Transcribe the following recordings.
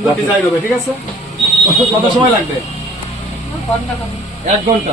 সুন্দর ডিজাইন হবে ঠিক আছে? কত সময় লাগবে? এক ঘণ্টা।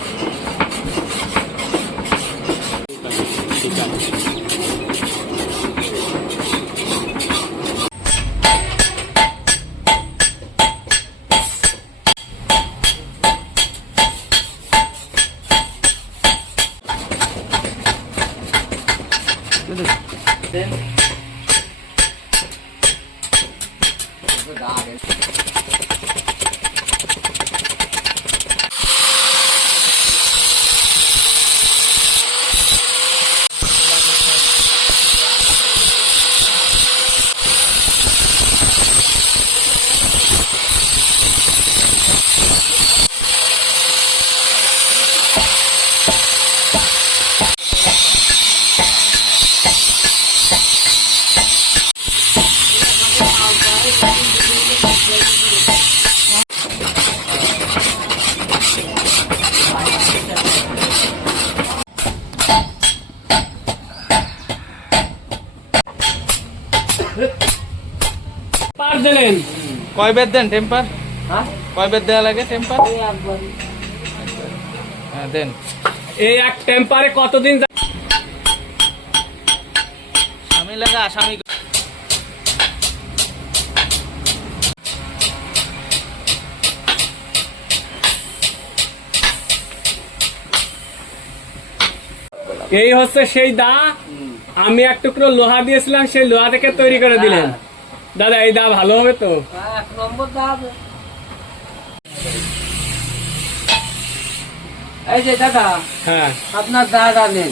আমার এই সেই পার দিলেন। কয় বেদ দেন টেম্পার? কয় বেদ দেওয়া লাগে টেম্পার? হ্যাঁ দেন। এই এক টেম্পারে কতদিন স্বামী লাগা আসামি এই হচ্ছে সেই দা। আমি এক টুকরো লোহা দিয়েছিলাম সেই লোহা থেকে তৈরি করে দিলেন। দাদা এই দা ভালো হবে তো? এক নম্বর দাম এই যে দাদা হ্যাঁ। আপনার দাদা নেন।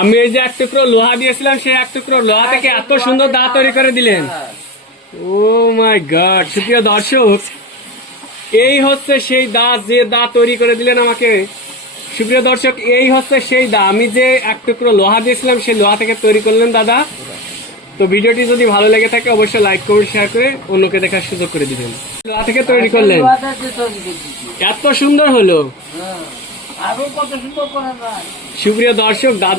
আমি এই যে এক টুকরো লোহা দিয়েছিলাম সেই এক টুকরো লোহা থেকে এত সুন্দর দা তৈরি করে দিলেন। ও মাই গড সুপ্রিয় দর্শক এই হচ্ছে সেই দা যে দা তৈরি করে দিলেন আমাকে। সুপ্রিয় দর্শক এই হচ্ছে সেই দা। আমি যে এক টুকরো লোহা দিয়েছিলাম সেই লোহা থেকে তৈরি করলেন দাদা। তো ভিডিওটি যদি ভালো লেগে থাকে অবশ্যই লাইক করুন শেয়ার করে অন্যকে দেখার সুযোগ করে দিবেন। লোহা থেকে তৈরি করলেন। লোহাটা দিয়ে তৈরি করে দিচ্ছি। এত সুন্দর হলো। হ্যাঁ। সুপ্রিয় দর্শক দাদা